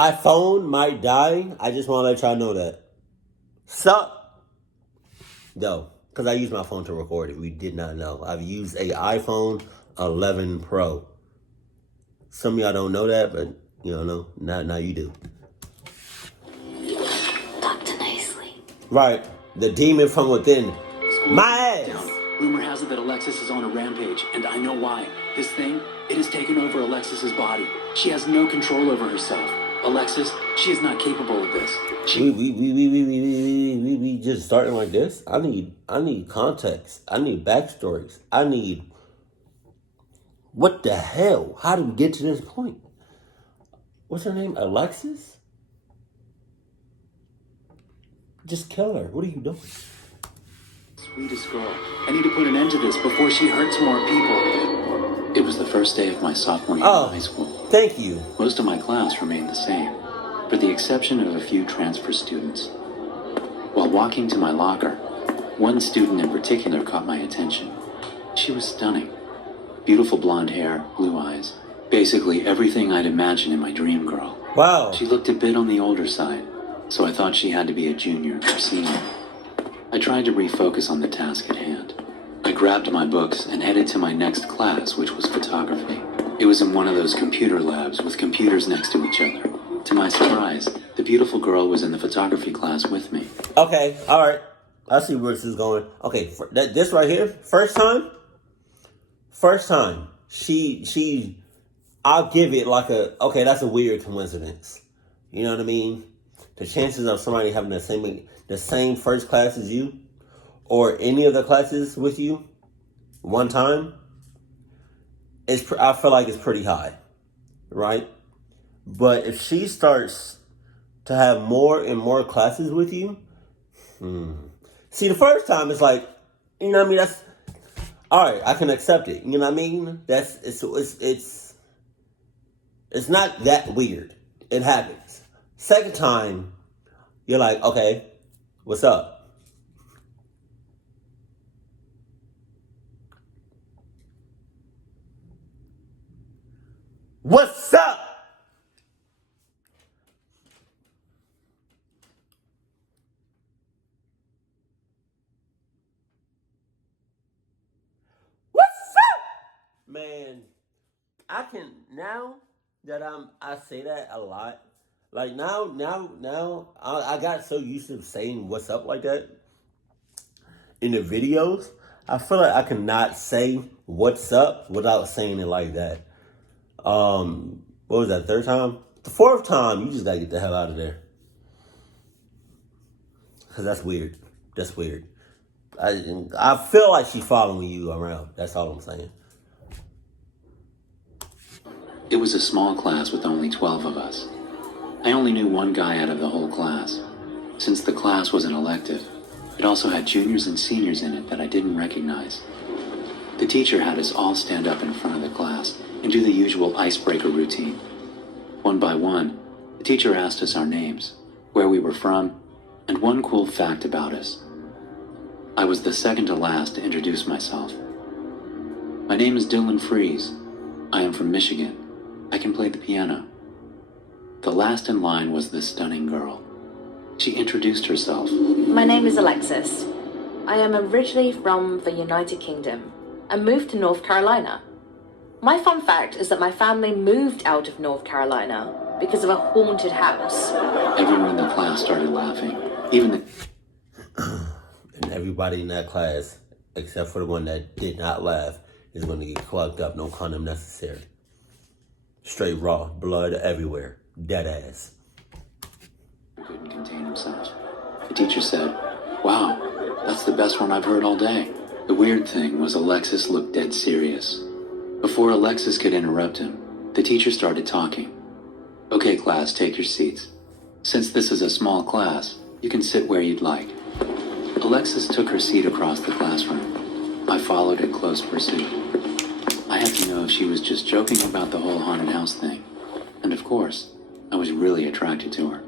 My phone might die. I just want to let y'all know that. Sup? No, because I use my phone to record. If we did not know, I've used a iPhone 11 Pro. Some of y'all don't know that, but you don't know. Now you do. Dr. NoSleep. Right, the demon from within. School My down. ass. Rumor has it that Alexis is on a rampage, and I know why. This thing, it has taken over Alexis's body. She has no control over herself. Alexis, she is not capable of this. We just starting like this. I need context. I need backstories. I need. What the hell? How did we get to this point? What's her name? Alexis? Just kill her. What are you doing? Sweetest girl. I need to put an end to this before she hurts more people. It was the first day of my sophomore year in high school. Thank you. Most of my class remained the same, for the exception of a few transfer students. While walking to my locker, one student in particular caught my attention. She was stunning. Beautiful blonde hair, blue eyes. Basically everything I'd imagined in my dream girl. Wow. She looked a bit on the older side, so I thought she had to be a junior or senior. I tried to refocus on the task at hand. I grabbed my books and headed to my next class, which was photography. It was in one of those computer labs with computers next to each other. To my surprise, the beautiful girl was in the photography class with me. Okay, all right. I see where this is going. Okay, this right here, first time. She, I'll give it like okay, that's a weird coincidence. You know what I mean? The chances of somebody having the same first class as you, or any of the classes with you, one time, I feel like it's pretty high, right? But if she starts to have more and more classes with you, see, the first time it's like, you know what I mean? That's all right. I can accept it. You know what I mean? It's not that weird. It happens. Second time, you're like, okay, what's up? What's up? What's up? Man, I can, now that I say that a lot, like now, I got so used to saying what's up like that in the videos. I feel like I cannot say what's up without saying it like that. What was that, third time? The fourth time, you just gotta get the hell out of there. Cause that's weird. That's weird. I feel like she's following you around. That's all I'm saying. It was a small class with only 12 of us. I only knew one guy out of the whole class. Since the class was an elective, it also had juniors and seniors in it that I didn't recognize. The teacher had us all stand up in front of the class and do the usual icebreaker routine. One by one, the teacher asked us our names, where we were from, and one cool fact about us. I was the second to last to introduce myself. My name is Dylan Freeze. I am from Michigan. I can play the piano. The last in line was the stunning girl. She introduced herself. My name is Alexis. I am originally from the United Kingdom and moved to North Carolina. My fun fact is that my family moved out of North Carolina because of a haunted house. Everyone in the class started laughing. Even the... And everybody in that class, except for the one that did not laugh, is going to get clogged up. No condom necessary. Straight raw, blood everywhere. Dead ass. couldn't contain himself. The teacher said, "Wow, that's the best one I've heard all day." The weird thing was Alexis looked dead serious. Before Alexis could interrupt him, the teacher started talking. "Okay, class, take your seats. Since this is a small class, you can sit where you'd like." Alexis took her seat across the classroom. I followed in close pursuit. I had to know if she was just joking about the whole haunted house thing. And of course, I was really attracted to her.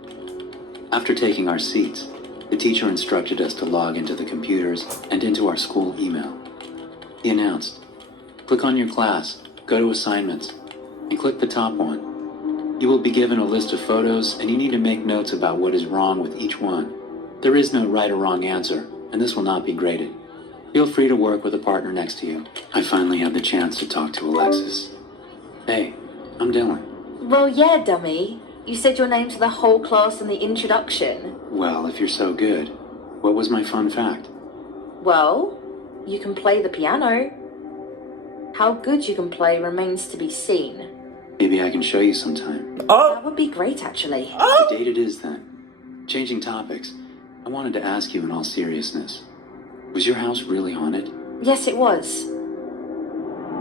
After taking our seats, the teacher instructed us to log into the computers and into our school email. He announced, "Click on your class, go to assignments, and click the top one. You will be given a list of photos, and you need to make notes about what is wrong with each one. There is no right or wrong answer, and this will not be graded. Feel free to work with a partner next to you. I finally had the chance to talk to Alexis. Hey, I'm Dylan. Well, yeah, dummy. You said your name to the whole class in the introduction. Well, if you're so good, what was my fun fact? Well, you can play the piano. How good you can play remains to be seen. Maybe I can show you sometime. That would be great, actually. What date it is then? Changing topics, I wanted to ask you in all seriousness. Was your house really haunted? Yes, it was.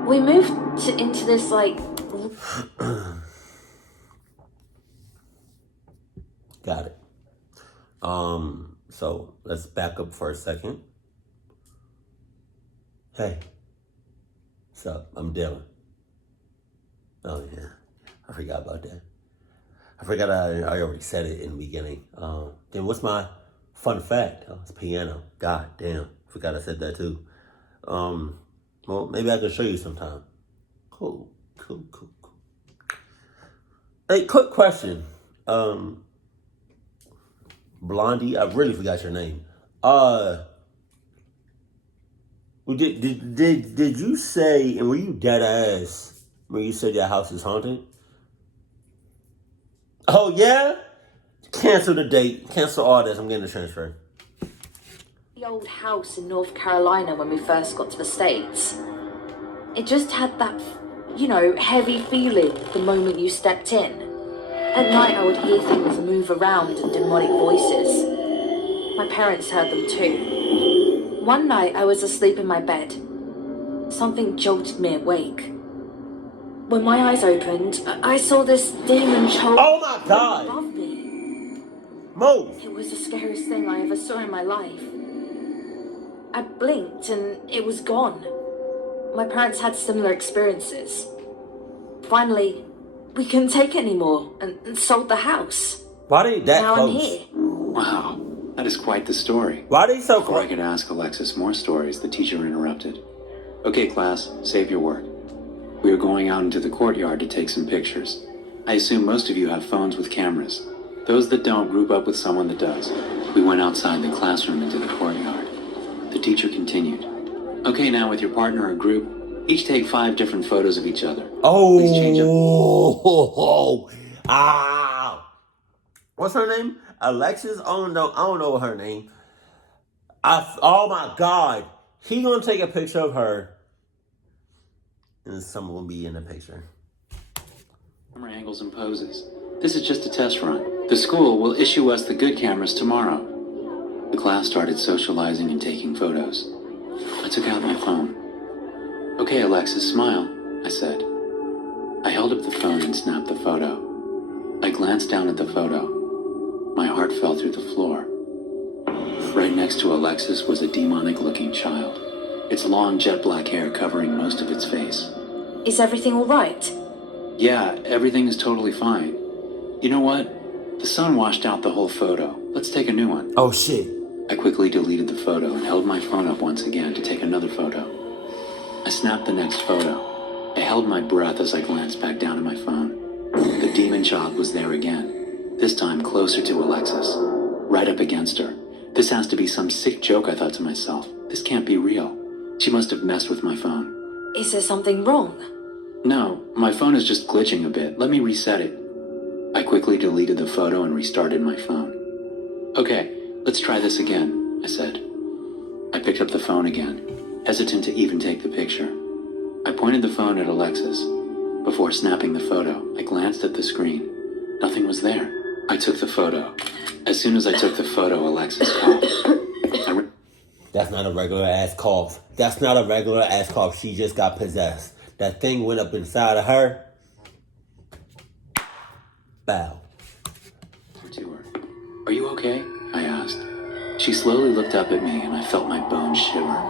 We moved into this, like... Got it. So let's back up for a second. Hey. What's up? I'm Dylan. Oh, yeah. I forgot about that. I forgot I already said it in the beginning. Then what's my fun fact? Oh, it's piano. God damn. Forgot I said that too. Well, maybe I can show you sometime. Cool. Hey, quick question. Blondie, I really forgot your name. Did you say, and were you dead ass when you said your house is haunted? Oh, yeah? Cancel the date. Cancel all this. I'm getting the transfer. The old house in North Carolina when we first got to the States. It just had that, heavy feeling the moment you stepped in. At night I would hear things move around and demonic voices. My parents heard them too. One night I was asleep in my bed. Something jolted me awake. When my eyes opened, I saw this demon child above me. Move! It was the scariest thing I ever saw in my life. I blinked and it was gone. My parents had similar experiences. Finally, we couldn't take it anymore and sold the house. Why are they that now close? I'm here. Wow, that is quite the story. Why are they so Before I close? could ask Alexis more stories, the teacher interrupted. Okay, class, save your work. We are going out into the courtyard to take some pictures. I assume most of you have phones with cameras. Those that don't, group up with someone that does. We went outside the classroom into the courtyard. The teacher continued. Okay, now with your partner or group, each take 5 different photos of each other. Please change up. What's her name? Alexis? I don't know her name. Oh my God. He gonna take a picture of her. And someone will be in the picture. Camera angles and poses. This is just a test run. The school will issue us the good cameras tomorrow. The class started socializing and taking photos. I took out my phone. Okay, Alexis, smile, I said. I held up the phone and snapped the photo. I glanced down at the photo. My heart fell through the floor. Right next to Alexis was a demonic-looking child. Its long jet black hair covering most of its face. Is everything all right? Yeah, everything is totally fine. You know what? The sun washed out the whole photo. Let's take a new one. Oh shit. I quickly deleted the photo and held my phone up once again to take another photo. I snapped the next photo. I held my breath as I glanced back down at my phone. The demon child was there again, this time closer to Alexis, right up against her. This has to be some sick joke, I thought to myself. This can't be real. She must have messed with my phone. Is there something wrong? No, my phone is just glitching a bit. Let me reset it. I quickly deleted the photo and restarted my phone. Okay, let's try this again, I said. I picked up the phone again, hesitant to even take the picture. I pointed the phone at Alexis. Before snapping the photo, I glanced at the screen. Nothing was there. I took the photo. As soon as I took the photo, Alexis coughed. That's not a regular ass cough. That's not a regular ass cough. She just got possessed. That thing went up inside of her. Bow. To her. Are you okay? I asked. She slowly looked up at me and I felt my bones shiver.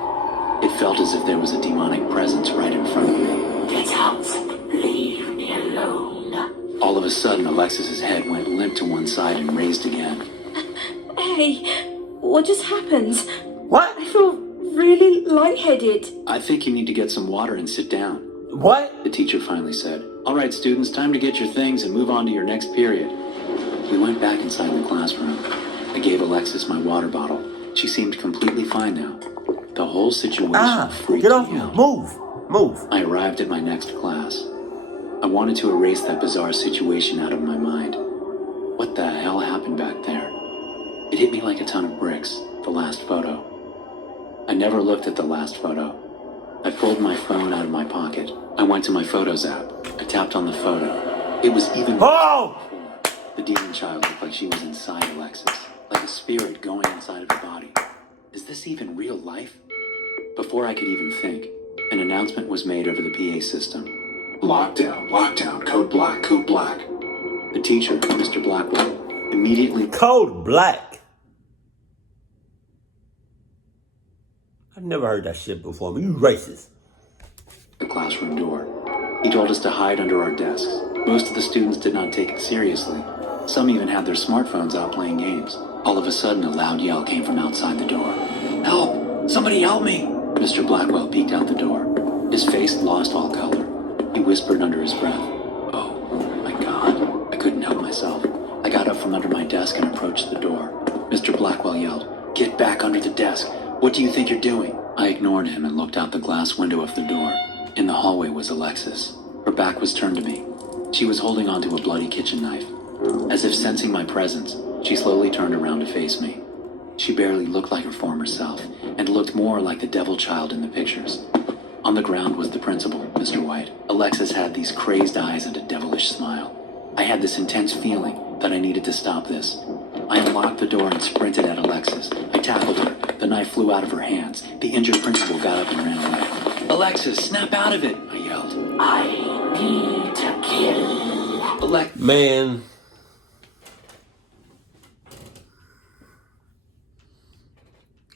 It felt as if there was a demonic presence right in front of me. Get out! Leave me alone. All of a sudden, Alexis's head went limp to one side and raised again. Hey, what just happened? What? I feel really lightheaded. I think you need to get some water and sit down. What? The teacher finally said, "All right, students, time to get your things and move on to your next period." We went back inside the classroom. I gave Alexis my water bottle. She seemed completely fine now. The whole situation freaked Get off me me. out. Move. I arrived at my next class. I wanted to erase that bizarre situation out of my mind. What the hell happened back there? It hit me like a ton of bricks, the last photo. I never looked at the last photo. I pulled my phone out of my pocket. I went to my Photos app. I tapped on the photo. It was even Oh! The demon child looked like she was inside Alexis, like a spirit going inside of her body. Is this even real life? Before I could even think, an announcement was made over the PA system. Lockdown, code black. The teacher, Mr. Blackwell, immediately Code black. I've never heard that shit before. You racist. the classroom door. He told us to hide under our desks. Most of the students did not take it seriously. Some even had their smartphones out playing games. All of a sudden, a loud yell came from outside the door. "Help! Somebody help me!" Mr. Blackwell peeked out the door. His face lost all color. He whispered under his breath, "Oh, my God." I couldn't help myself. I got up from under my desk and approached the door. Mr. Blackwell yelled, "Get back under the desk. What do you think you're doing?" I ignored him and looked out the glass window of the door. In the hallway was Alexis. Her back was turned to me. She was holding onto a bloody kitchen knife. As if sensing my presence, she slowly turned around to face me. She barely looked like her former self, and looked more like the devil child in the pictures. On the ground was the principal, Mr. White. Alexis had these crazed eyes and a devilish smile. I had this intense feeling that I needed to stop this. I unlocked the door and sprinted at Alexis. I tackled her. The knife flew out of her hands. The injured principal got up and ran away. "Alexis, snap out of it!" I yelled. I need to kill. Man.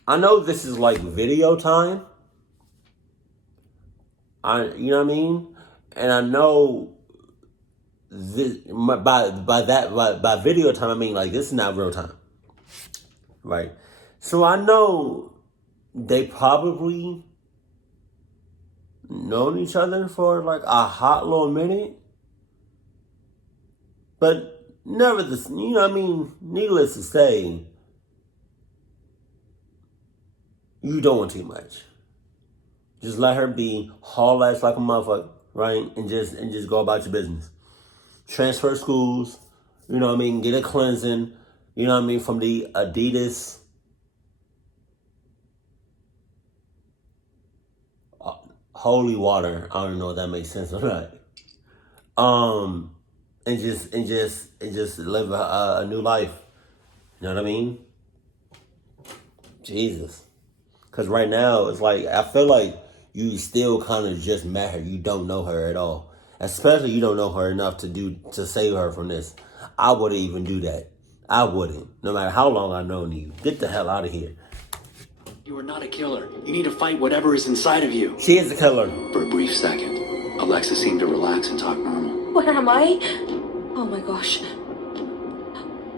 I know this is like video time. You know what I mean? And I know this, by video time, I mean like this is not real time. Right? So I know they probably known each other for like a hot little minute. But never this, you know what I mean? Needless to say, you doing too much. Just let her be, haul ass like a motherfucker, right? And just go about your business. Transfer schools, you know what I mean? Get a cleansing, you know what I mean? From the Adidas holy water. I don't even know if that makes sense or not. And just live a new life. You know what I mean? Jesus. Because right now, it's like, I feel like you still kind of just met her. You don't know her at all. Especially you don't know her enough to save her from this. I wouldn't even do that. I wouldn't. No matter how long I've known you. Get the hell out of here. "You are not a killer. You need to fight whatever is inside of you." She is a killer. For a brief second, Alexis seemed to relax and talk normal. Where am I? Oh my gosh.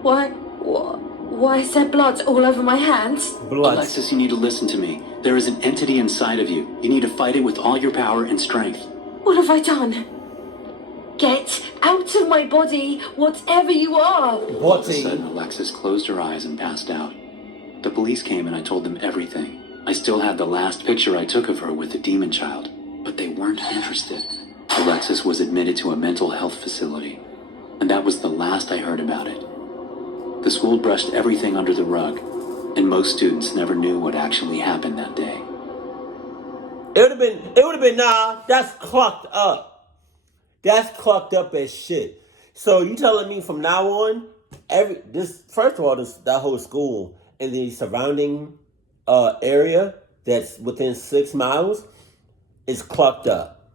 Why is there blood all over my hands? Blood. Alexis, you need to listen to me. There is an entity inside of you. You need to fight it with all your power and strength. What have I done? Get out of my body, whatever you are. All of a sudden, Alexis closed her eyes and passed out. The police came and I told them everything. I still had the last picture I took of her with the demon child, but they weren't interested. Alexis was admitted to a mental health facility, and that was the last I heard about it. The school brushed everything under the rug, and most students never knew what actually happened that day. It would have been, nah, that's clucked up. That's clucked up as shit. So you telling me from now on, first of all, that whole school and the surrounding area that's within 6 miles is clucked up.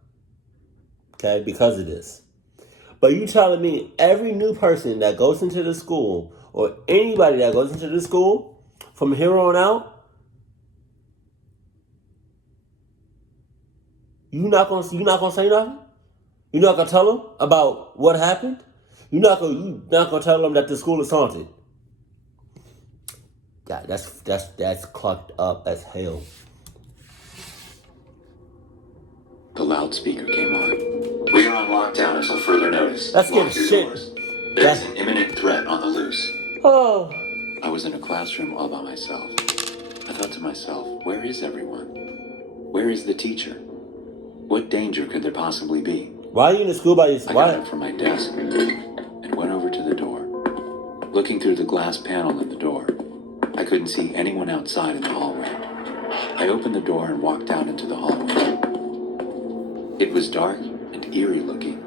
Okay, because of this. But you telling me every new person that goes into the school, or anybody that goes into the school from here on out, you not gonna say nothing? You're not gonna tell them about what happened? You're not gonna tell them that the school is haunted? God, that's clucked up as hell. The loudspeaker came on. We are on lockdown until further notice. That's Lock getting your shit. doors. There's an imminent threat on the loose. Oh. I was in a classroom all by myself. I thought to myself, where is everyone? Where is the teacher? What danger could there possibly be? Why are you in the school by yourself? I got up from my desk and went over to the door. Looking through the glass panel in the door, I couldn't see anyone outside in the hallway. I opened the door and walked out into the hallway. It was dark and eerie looking.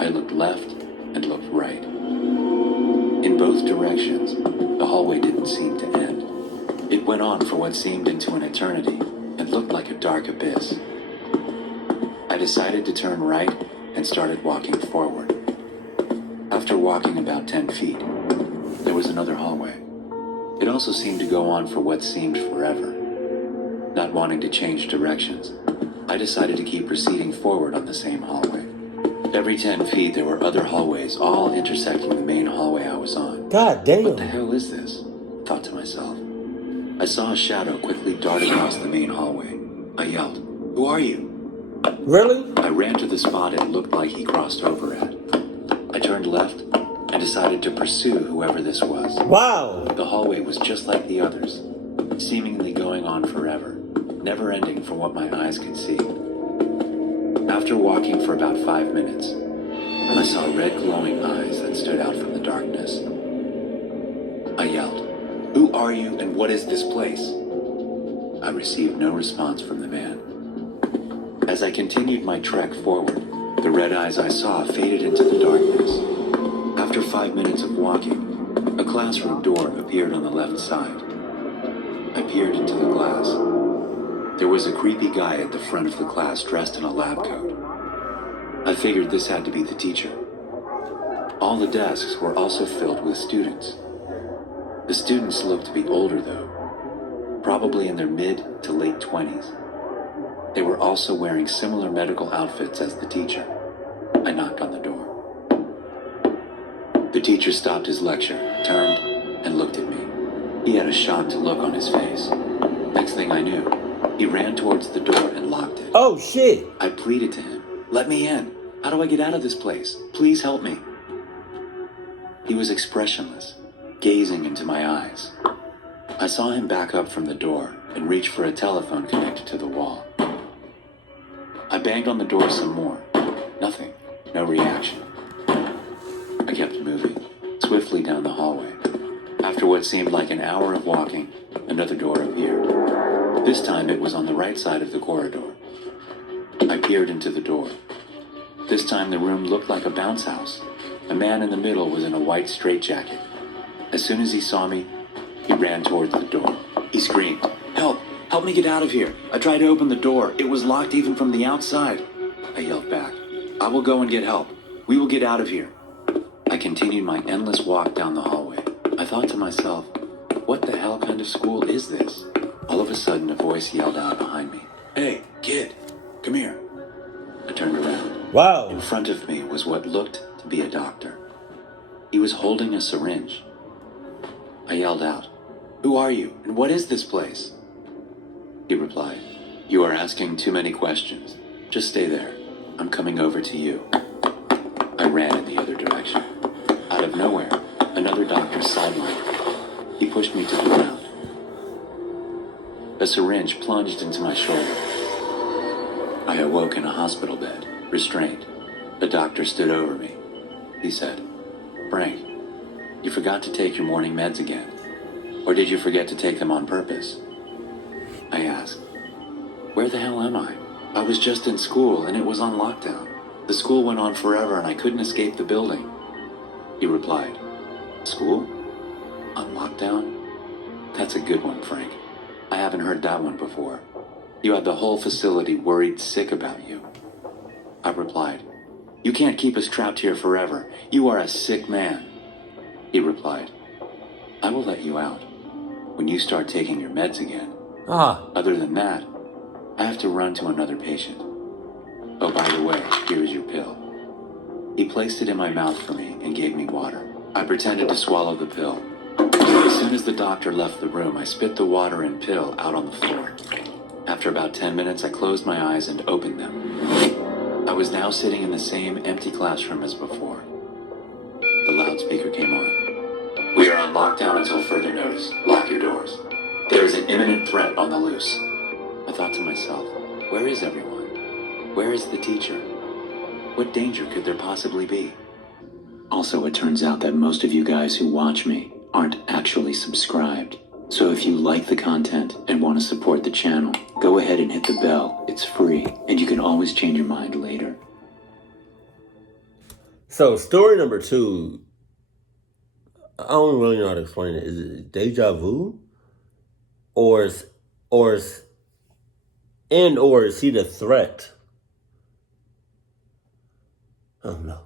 I looked left and looked right. In both directions, the hallway didn't seem to end. It went on for what seemed into an eternity and looked like a dark abyss. I decided to turn right and started walking forward. After walking about 10 feet, there was another hallway. It also seemed to go on for what seemed forever. Not wanting to change directions, I decided to keep proceeding forward on the same hallway. Every 10 feet, there were other hallways, all intersecting the main hallway I was on. God damn. What the hell is this? I thought to myself. I saw a shadow quickly dart across the main hallway. I yelled, "Who are you?" Really? I ran to the spot it looked like he crossed over at. I turned left and decided to pursue whoever this was. Wow. The hallway was just like the others, seemingly going on forever, never ending from what my eyes could see. After walking for about 5 minutes, I saw red glowing eyes that stood out from the darkness. I yelled, "Who are you and what is this place?" I received no response from the man. As I continued my trek forward, the red eyes I saw faded into the darkness. After 5 minutes of walking, a classroom door appeared on the left side. I peered into the glass. There was a creepy guy at the front of the class dressed in a lab coat. I figured this had to be the teacher. All the desks were also filled with students. The students looked to be older though, probably in their mid to late 20s. They were also wearing similar medical outfits as the teacher. I knocked on the door. The teacher stopped his lecture, turned, and looked at me. He had a shocked look on his face. Next thing I knew, he ran towards the door and locked it. Oh, shit. I pleaded to him, "Let me in. How do I get out of this place? Please help me." He was expressionless, gazing into my eyes. I saw him back up from the door and reach for a telephone connected to the wall. I banged on the door some more. Nothing. No reaction. I kept moving, swiftly down the hallway. After what seemed like an hour of walking, another door appeared. This time it was on the right side of the corridor. I peered into the door. This time the room looked like a bounce house. A man in the middle was in a white straitjacket. As soon as he saw me, he ran towards the door. He screamed, "Help! Help me get out of here! I tried to open the door. It was locked even from the outside." I yelled back, "I will go and get help. We will get out of here." I continued my endless walk down the hallway. I thought to myself, what the hell kind of school is this? All of a sudden, a voice yelled out behind me, "Hey, kid, come here." I turned around. Wow. In front of me was what looked to be a doctor. He was holding a syringe. I yelled out, "Who are you, and what is this place?" He replied, "You are asking too many questions. Just stay there. I'm coming over to you." I ran in the other direction. Out of nowhere, another doctor sidelined. He pushed me to the ground. A syringe plunged into my shoulder. I awoke in a hospital bed, restrained. The doctor stood over me. He said, "Frank, you forgot to take your morning meds again. Or did you forget to take them on purpose?" I asked, "Where the hell am I? I was just in school and it was on lockdown. The school went on forever and I couldn't escape the building." He replied, "School? On lockdown? That's a good one, Frank. I haven't heard that one before. You had the whole facility worried sick about you." I replied, "You can't keep us trapped here forever. You are a sick man." He replied, "I will let you out when you start taking your meds again. Other than that, I have to run to another patient. Oh, by the way, here is your pill." He placed it in my mouth for me and gave me water. I pretended to swallow the pill. As soon as the doctor left the room, I spit the water and pill out on the floor. After about 10 minutes, I closed my eyes and opened them. I was now sitting in the same empty classroom as before. The loudspeaker came on. We are on lockdown until further notice. Lock your doors. There is an imminent threat on the loose. I thought to myself, where is everyone? Where is the teacher? What danger could there possibly be? Also, it turns out that most of you guys who watch me aren't actually subscribed. So if you like the content and want to support the channel, go ahead and hit the bell. It's free, and you can always change your mind later. So, story number 2, I don't really know how to explain it. Is it deja vu? Or is he the threat? I don't know.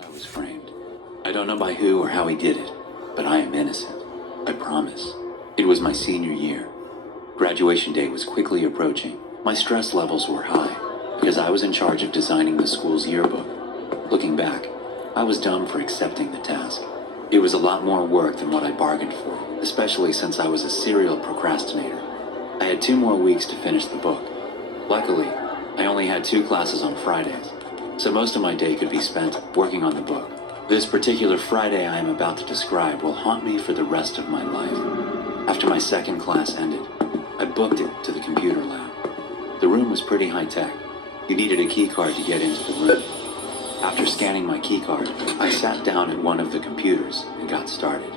I was framed. I don't know by who or how he did it, but I am innocent. I promise. It was my senior year. Graduation day was quickly approaching. My stress levels were high because I was in charge of designing the school's yearbook. Looking back, I was dumb for accepting the task. It was a lot more work than what I bargained for, especially since I was a serial procrastinator. I had 2 more weeks to finish the book. Luckily, I only had 2 classes on Fridays, so most of my day could be spent working on the book. This particular Friday I am about to describe will haunt me for the rest of my life. After my second class ended, I booked it to the computer lab. The room was pretty high-tech. You needed a key card to get into the room. After scanning my key card, I sat down at one of the computers and got started.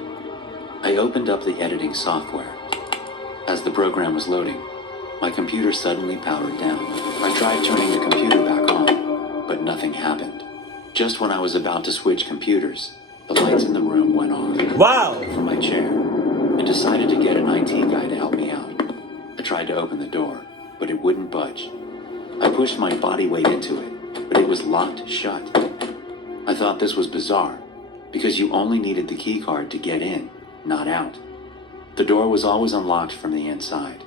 I opened up the editing software. As the program was loading, my computer suddenly powered down. I tried turning the computer back on, but nothing happened. Just when I was about to switch computers, the lights in the room went off. Wow! From my chair, and decided to get an IT guy to help me out. I tried to open the door, but it wouldn't budge. I pushed my body weight into it, but it was locked shut. I thought this was bizarre, because you only needed the key card to get in, not out. The door was always unlocked from the inside.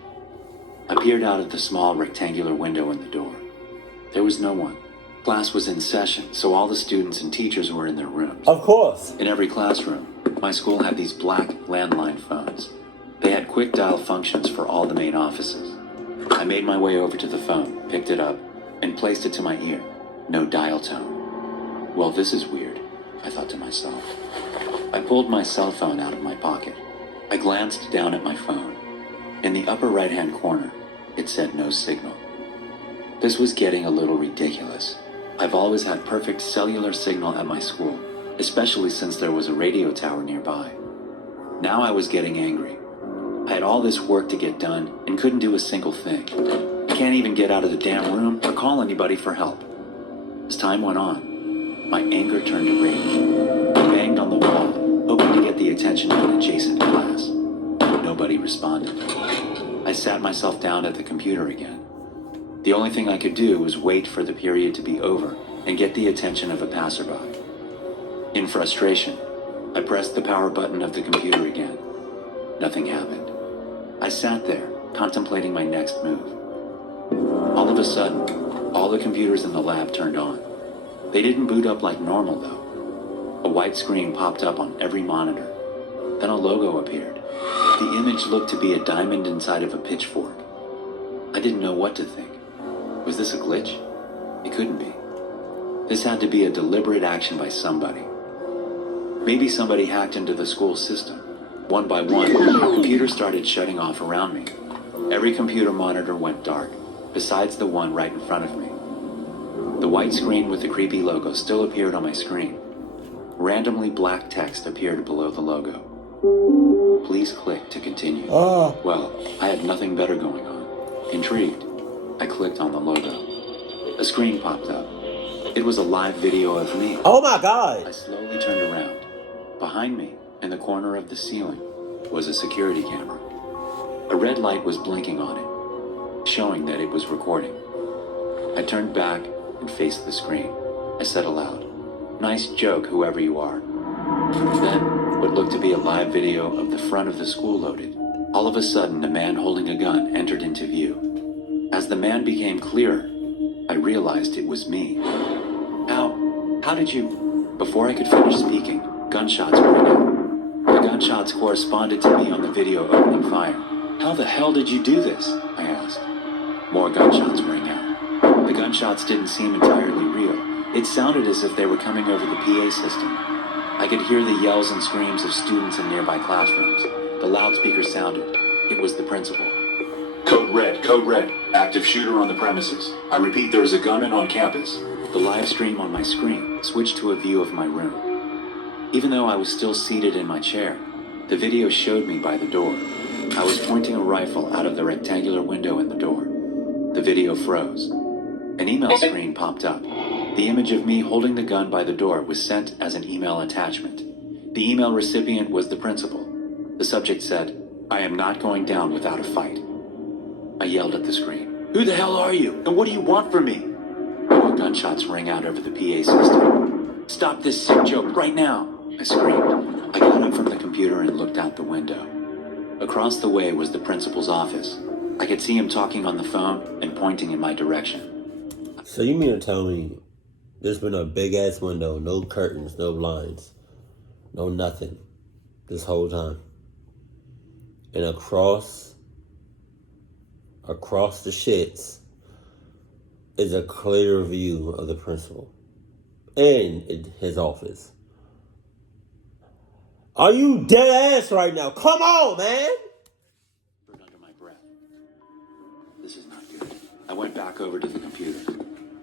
I peered out of the small rectangular window in the door. There was no one. Class was in session, so all the students and teachers were in their rooms. Of course. In every classroom, my school had these black landline phones. They had quick dial functions for all the main offices. I made my way over to the phone, picked it up, and placed it to my ear. No dial tone. Well, this is weird, I thought to myself. I pulled my cell phone out of my pocket. I glanced down at my phone. In the upper right-hand corner, it said no signal. This was getting a little ridiculous. I've always had perfect cellular signal at my school, especially since there was a radio tower nearby. Now I was getting angry. I had all this work to get done and couldn't do a single thing. I can't even get out of the damn room or call anybody for help. As time went on, my anger turned to rage. I banged on the wall, hoping to get the attention of an adjacent class. Nobody responded. I sat myself down at the computer again. The only thing I could do was wait for the period to be over and get the attention of a passerby. In frustration, I pressed the power button of the computer again. Nothing happened. I sat there, contemplating my next move. All of a sudden, all the computers in the lab turned on. They didn't boot up like normal, though. A white screen popped up on every monitor. Then a logo appeared. The image looked to be a diamond inside of a pitchfork. I didn't know what to think. Was this a glitch? It couldn't be. This had to be a deliberate action by somebody. Maybe somebody hacked into the school system. One by one, computers started shutting off around me. Every computer monitor went dark, besides the one right in front of me. The white screen with the creepy logo still appeared on my screen. Randomly black text appeared below the logo. Please click to continue. Well, I had nothing better going on. Intrigued, I clicked on the logo. A screen popped up. It was a live video of me. Oh my God! I slowly turned around. Behind me, in the corner of the ceiling, was a security camera. A red light was blinking on it, showing that it was recording. I turned back and faced the screen. I said aloud, "Nice joke, whoever you are." Then, what looked to be a live video of the front of the school loaded. All of a sudden, a man holding a gun entered into view. As the man became clearer, I realized it was me. How did you... Before I could finish speaking, gunshots rang out. The gunshots corresponded to me on the video opening fire. How the hell did you do this? I asked. next. More gunshots rang out. The gunshots didn't seem entirely real. It sounded as if they were coming over the PA system. I could hear the yells and screams of students in nearby classrooms. The loudspeaker sounded. It was the principal. Code red. Active shooter on the premises. I repeat, there is a gunman on campus. The live stream on my screen switched to a view of my room. Even though I was still seated in my chair, the video showed me by the door. I was pointing a rifle out of the rectangular window in the door. The video froze. An email screen popped up. The image of me holding the gun by the door was sent as an email attachment. The email recipient was the principal. The subject said, "I am not going down without a fight." I yelled at the screen, "Who the hell are you? And what do you want from me?" More gunshots rang out over the PA system. "Stop this sick joke right now!" I screamed. I got up from the computer and looked out the window. Across the way was the principal's office. I could see him talking on the phone and pointing in my direction. So you mean to tell me there's been a big ass window, no curtains, no blinds, no nothing this whole time? And across the shits is a clear view of the principal and his office. Are you dead ass right now? Come on, man! Under my breath. This is not good. I went back over to the computer.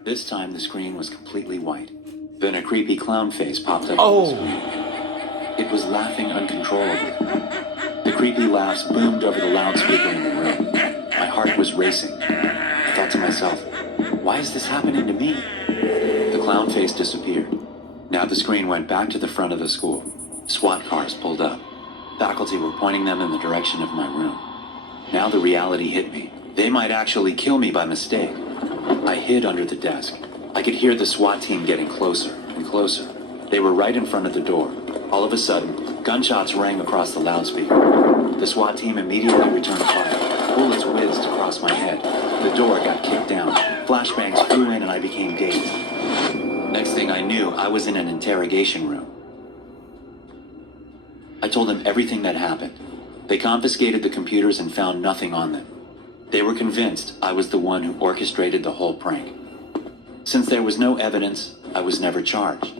This time the screen was completely white. Then a creepy clown face popped up on the screen. It was laughing uncontrollably. The creepy laughs boomed over the loudspeaker in the room. My heart was racing. I thought to myself, why is this happening to me? The clown face disappeared. Now the screen went back to the front of the school. SWAT cars pulled up. Faculty were pointing them in the direction of my room. Now the reality hit me. They might actually kill me by mistake. I hid under the desk. I could hear the SWAT team getting closer and closer. They were right in front of the door. All of a sudden, gunshots rang across the loudspeaker. The SWAT team immediately returned fire. Bullets whizzed across my head. The door got kicked down. Flashbangs flew in and I became dazed. Next thing I knew, I was in an interrogation room. I told them everything that happened. They confiscated the computers and found nothing on them. They were convinced I was the one who orchestrated the whole prank. Since there was no evidence, I was never charged.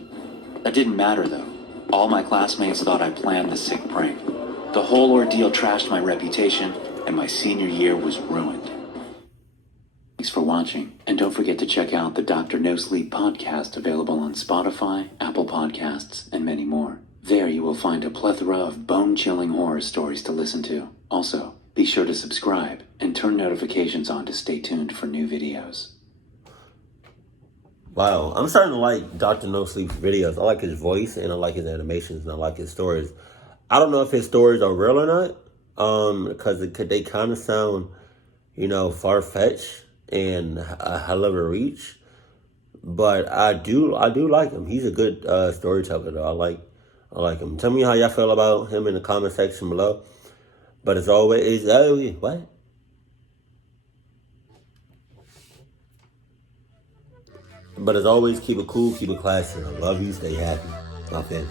That didn't matter though. All my classmates thought I planned the sick prank. The whole ordeal trashed my reputation, and my senior year was ruined. Thanks for watching, and don't forget to check out the Dr. No Sleep podcast available on Spotify, Apple Podcasts, and many more. There you will find a plethora of bone-chilling horror stories to listen to. Also, be sure to subscribe and turn notifications on to stay tuned for new videos. Wow, I'm starting to like Dr. No Sleep's videos. I like his voice, and I like his animations, and I like his stories. I don't know if his stories are real or not, because they kind of sound, far-fetched and a hell of a reach. But I do like him. He's a good storyteller, though. I like him. Tell me how y'all feel about him in the comment section below. But as always, what? But as always, keep it cool, keep it classy. I love you, stay happy. My family.